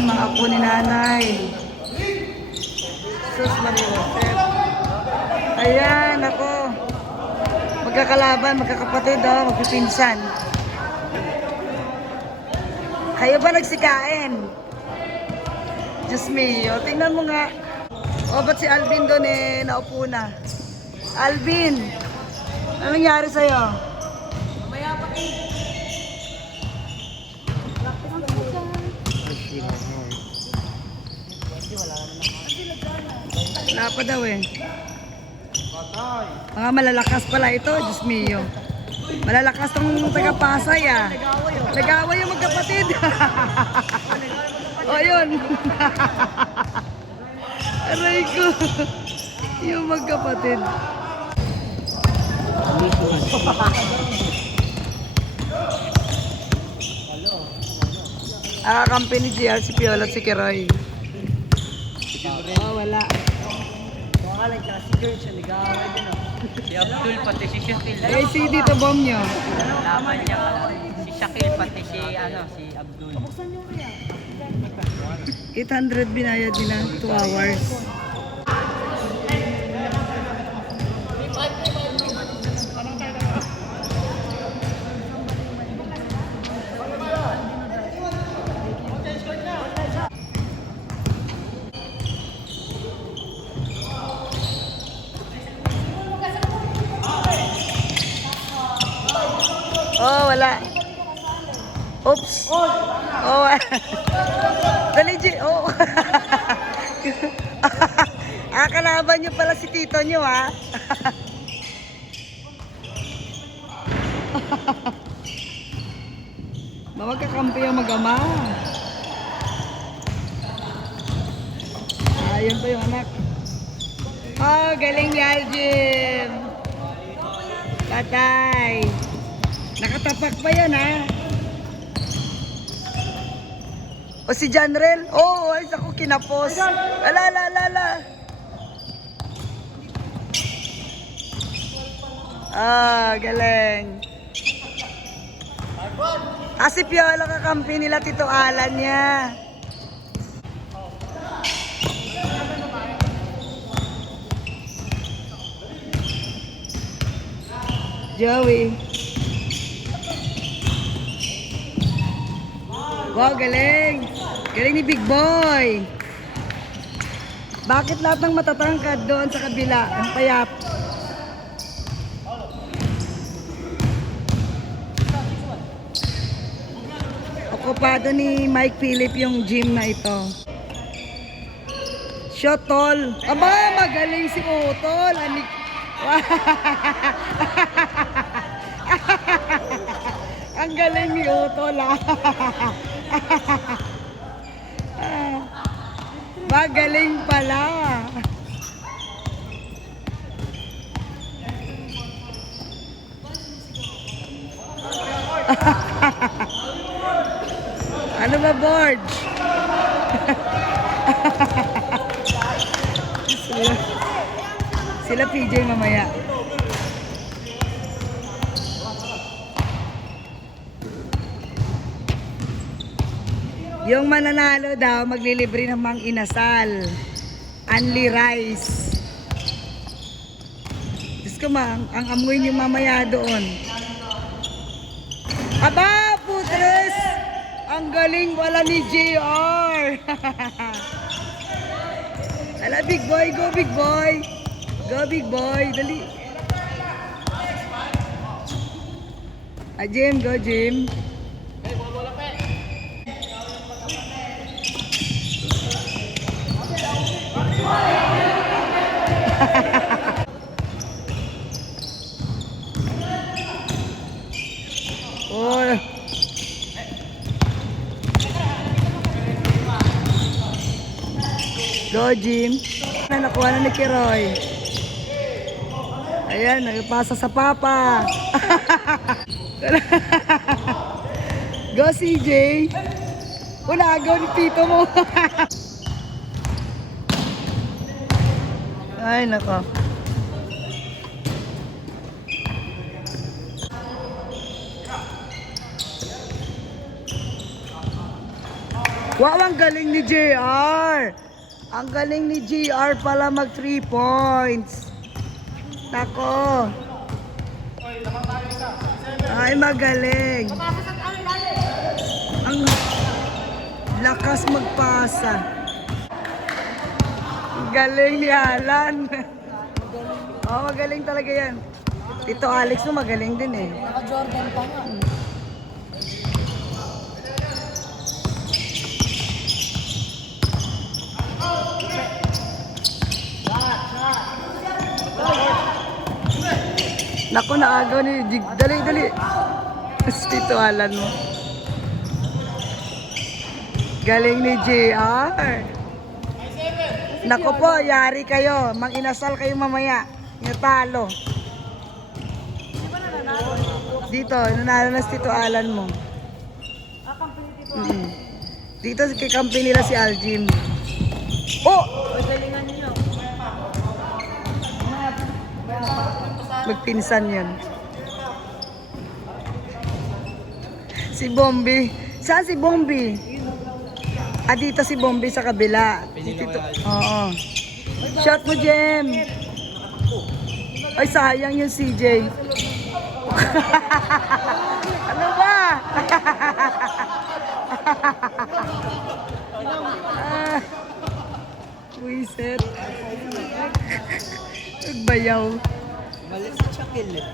Ayan, mga apo ni nanay. Sus Maria Josep. Ayan, ako. Magkakalaban, magkakapatid, oh, magpipinsan. Kayo ba nagsikain? Diyos mio, tingnan mo nga. O, ba't si Alvin doon eh, naupo na? Alvin, anong nangyari sa'yo? Mamaya pa kayo. Wala pa daw eh. Mga malalakas pala ito, Diyos mio. Malalakas tong taga-Pasay ah. Nag-away yung magkapatid. O yun. Aray ko. Yung magkapatid. Kakampi ni GR si Piolo at si Keroy. Oh, wala. Pangalan ka si George, nag-aaway din ako. Si Abdul pati si Shakil. Eh, si dito bomb nyo. Laban niya si Shakil pati si Abdul. 800 binayad nila, 2 hours. Oh, wala. Oops. Oh, dali, G. Oh. Kalaban nyo pala si tito nyo, ha? Magkakampi yung mag-ama. Ayun pa yung anak. Oh, galing ni Aljim. Patay. Nakatapak pa yan, ha? O si Janrel? Oo, ay ako kinapos. Ala. Galing. Si Piolo kakampi nila Tito Alan niya. Joey. Wow, galing. Galing ni Big Boy. Bakit lahat ng matatangkad doon sa kabila? Ang payat. Okupado ni Mike Philip yung gym na ito. Shot tall. Aba, magaling si Utol. Ang galing ni Utol, ah. Magaling pala. Ano ba, board? Sila PJ mamaya. Yung mananalo daw, maglilibre ng mang inasal. Only rice. Diyos ko, ang amoy niyo mamaya doon. Aba, putres! Ang galing wala ni JR. Ala, big boy, go big boy. Go big boy, dali. Jim, go Jim. Oh. Go, Jim. Nakuha na ni Keroy. Ayan, nagpasa sa papa. Go, CJ. Unagaw ni tito mo. Ay, nako. Wow, ang galing ni JR. Ang galing ni JR pala mag 3 points. Nako. Ay, magaling. Ang lakas magpasa. Galing ni Alan. Oh, magaling talaga yan. Tito Alex mo magaling din eh. Naka-Jordan pa nga. Naku, naagaw ni Jig. Dali, dali. Si Tito Alan mo. Galing ni JR. Naku po, yari kayo. Mang-inasal kayo mamaya. Yung talo. Dito, nanalo na si Tito Alan mo. Dito kay kampi nila si Aljim. Oh! Magpinsan yun. Si Bombi. Saan si Bombi? Ah, dito si Bombi sa kabila. Dito. Oo. Shot mo, Jem. Ay, sayang yung CJ. Ano ba? Wiset. Nagbayaw. Malis sa Chakil eh.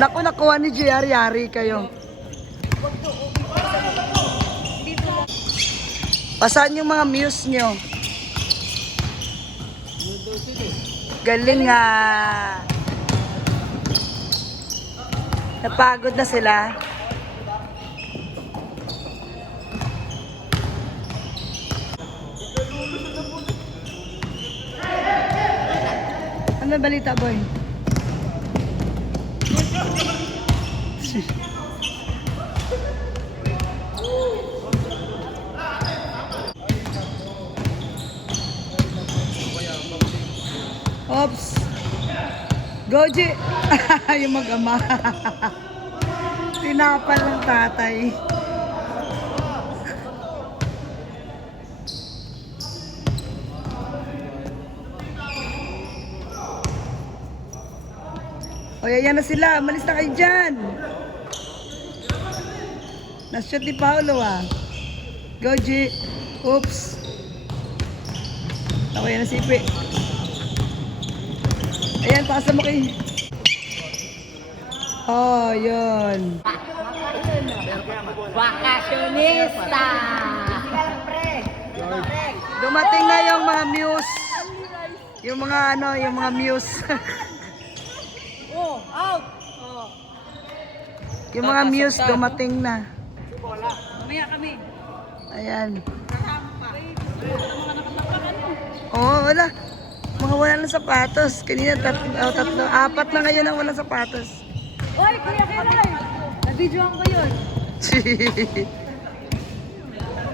Naku, nakuha ni JR, yari kayo. Pasan yung mga muse nyo? Galing nga. Napagod na sila. Ano balita, boy? Oops. Goji. Yung mag-ama. Tinapal ng tatay. O, yan na sila. Malis na kayo dyan. Nas-shot ni Paolo ah. Goji. Oops. Ako yan na sipi. Ayan, pasa mo kayo. Oh, yun. Wakasyonista! Dumating na yung mga muse. Yung mga ano, yung mga muse. Oh, out! Oh. Yung mga muse dumating na. Mamaya kami. Ayan. Oh, wala. Mga wala ng sapatos. Kanina tatlo, apat na ngayon ang walang sapatos. Oy, Kuya Keroy! Nag-videoan ko yun.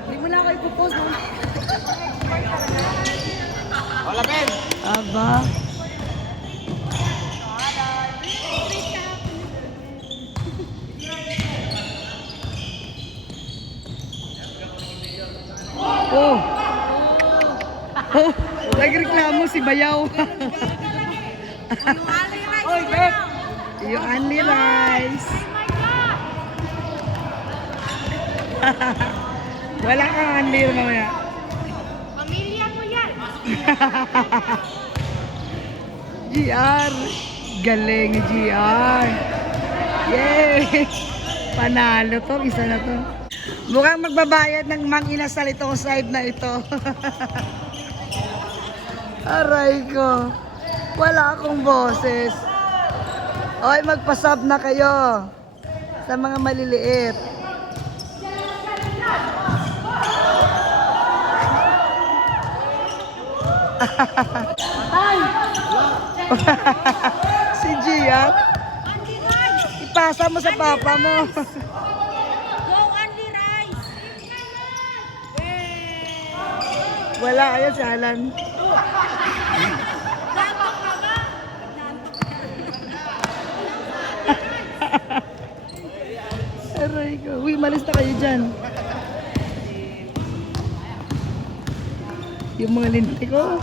Hindi mo lang kayo pupost. Wala, Ben! Aba. Oh. Oh, nagreklamo si Bayaw. Oy, Beth! Yung only rice. Wala kang only mamaya. Pamilya mo yan! GR. Galing ni GR. Yay! Panalo to. Isa na to. Mukhang magbabayad ng mang-inasal itong side na ito. Aray ko. Wala akong boses. Oy, magpasab na kayo sa mga maliliit. Si Gia. Ipasa mo sa papa mo. Go, only rice! Wala, ayan si Alan. Aray ko. Uy, malis na kayo dyan. Yung mga linti ko.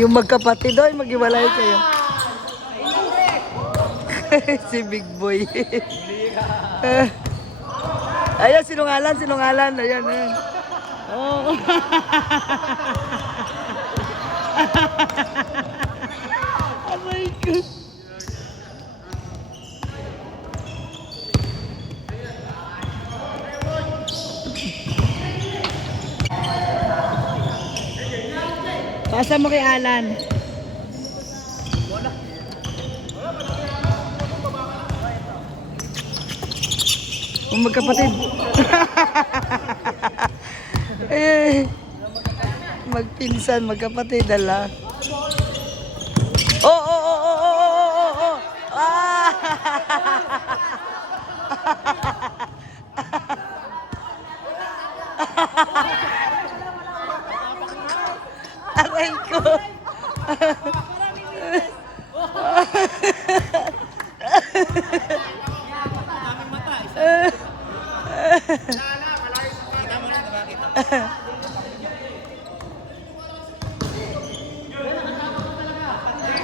Yung magkapatid doy, maghiwalay kayo. Si Big Boy. Ayan, sinungalan, sinungalan. Ayan, ayan. Oh. Aray ko. Pasa mo kay Alan. Kung magkapatid. Eh, magpinsan, magkapatid, ala. Oh, oh, oh, oh, oh, oh, oh, oh. Ah! Aray ko.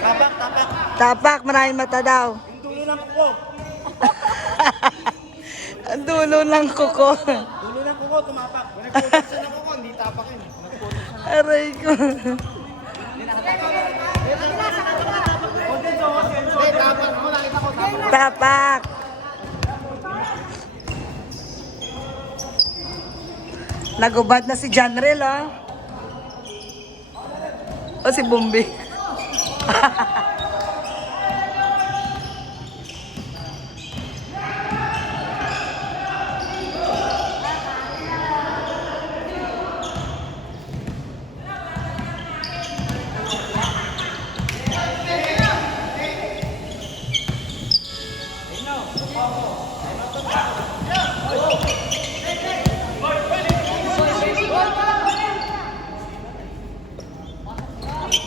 Tapak, tapak. Tapak, maraming mata daw. Yung dulo ng kuko. Ang dulo ng kuko. Dulo ng kuko, tumapak. Kung nagputok siya ng kuko, hindi tapak yun. Nagputok siya. Aray ko. Hey, tapak mo, nakita ko. Tapak. Tapak. Nagubad na si Janrel, ah. O si Bumbi.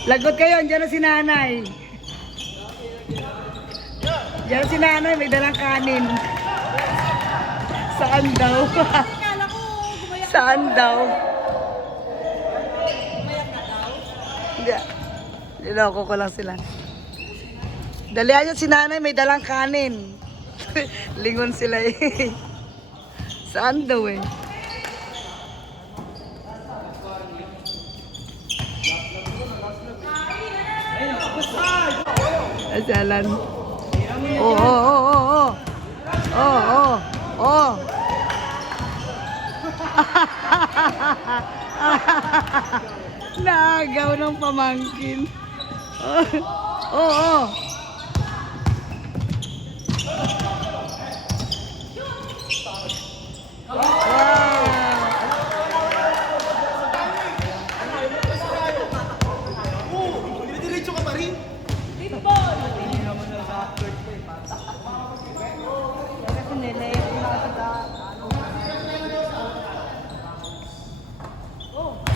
Lagot kayo, andyan na si nanay. Diyan si nanay, may dalang kanin. Saan daw? Saan daw? Hindi. Niloko ko lang sila. Dalihan nyo si nanay, may dalang kanin. Lingon sila eh. Saan daw eh? Asalan. Oh, oh, oh, oh, oh. Oh, oh, oh. Naagaw ng pamangkin. Oh, oh, oh. Diretso ka pa rin.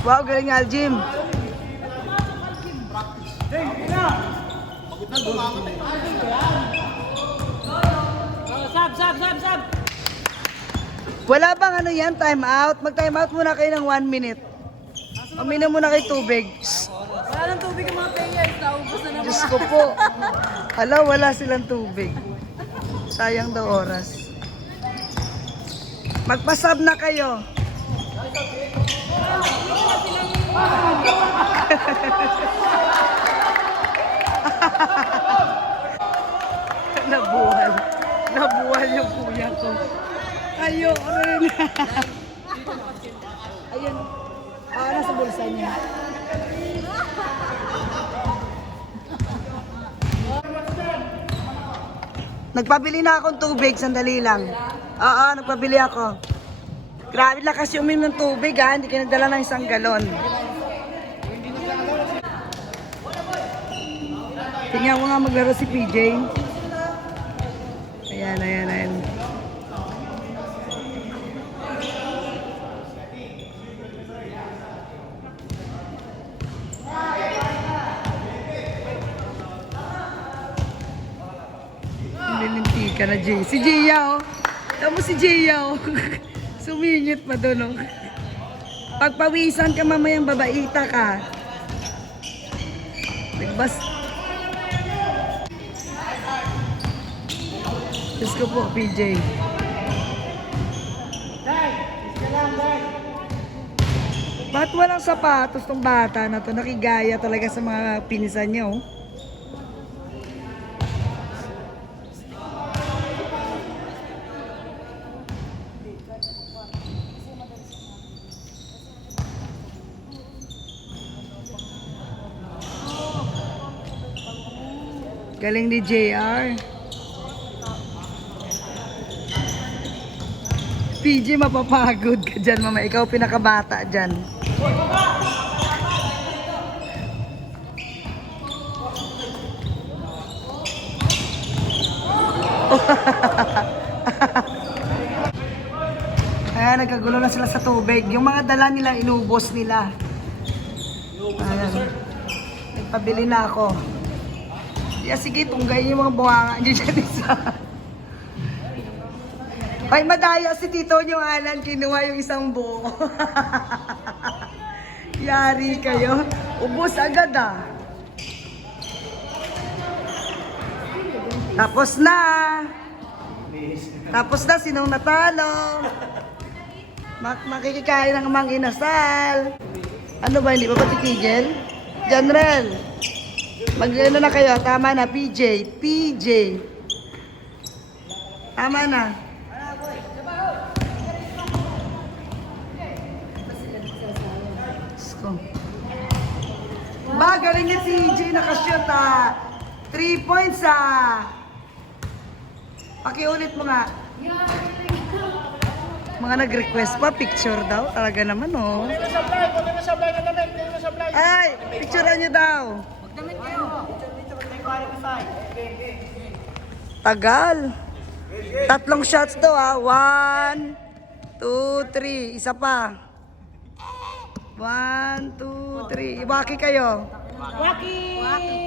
Wow, galing nga, Aljim. Sab. Wala bang ano yan, time out? Mag-time out muna kayo ng 1 minute. Uminom muna kayo tubig. Wala ng tubig ang mga players. Naubos na naman. Diyos ko po. Hala, wala silang tubig. Sayang daw oras. Magpasab na kayo. Nabuhal. Nabuhal yung kuya ko. Ayoko rin. Ayun. Nasa bulsa niya. Nagpabili na akong tubig, sandali lang. Oo, nagpabili ako. Grabe lang kasi uminom ng tubig ha, hindi ka nagdala ng 1 galon. Tingnan ko nga maglaro si PJ. Ayan, ayan, ayan. Nilinti ka na, Jay. Si Gia, oh. Tama si Gia, oh. Sumingit pa doon, oh. Pagpawisan ka mamayang babaita ka. Nagbas. Diyos ko po, PJ. Ba't walang sapatos tong bata na to? Nakigaya talaga sa mga pinisan niya, oh. Galing ni JR. PJ, mapapagod ka dyan, mama. Ikaw pinakabata dyan. Ayan, nagkagulo na sila sa tubig. Yung mga dala nila, inubos nila. Ayan. Nagpabili na ako. Yeah, sige, tunggay yung mga buwanga nyo dyan isa. Ay, madaya si Tito yung Alan, kinuha yung isang buo. Yari kayo. Ubus agad ah. Tapos na. Tapos na, sinong natalo? Makikikain ng mang inasal. Ano ba, hindi pa ba titigil? General. Mag-ano na kayo, tama na, PJ. PJ. Tama na. Ba, galing ni PJ, nakashoot ah. 3 points ah. Pakiulit mo nga. Mga nag-request pa, picture daw. Talaga naman oh. Ay, picturean nyo daw. Tagal. 3 shots to ah. 1, 2, 3. Isa pa. 1, 2, 3. Ibaki kayo. Waki! Waki!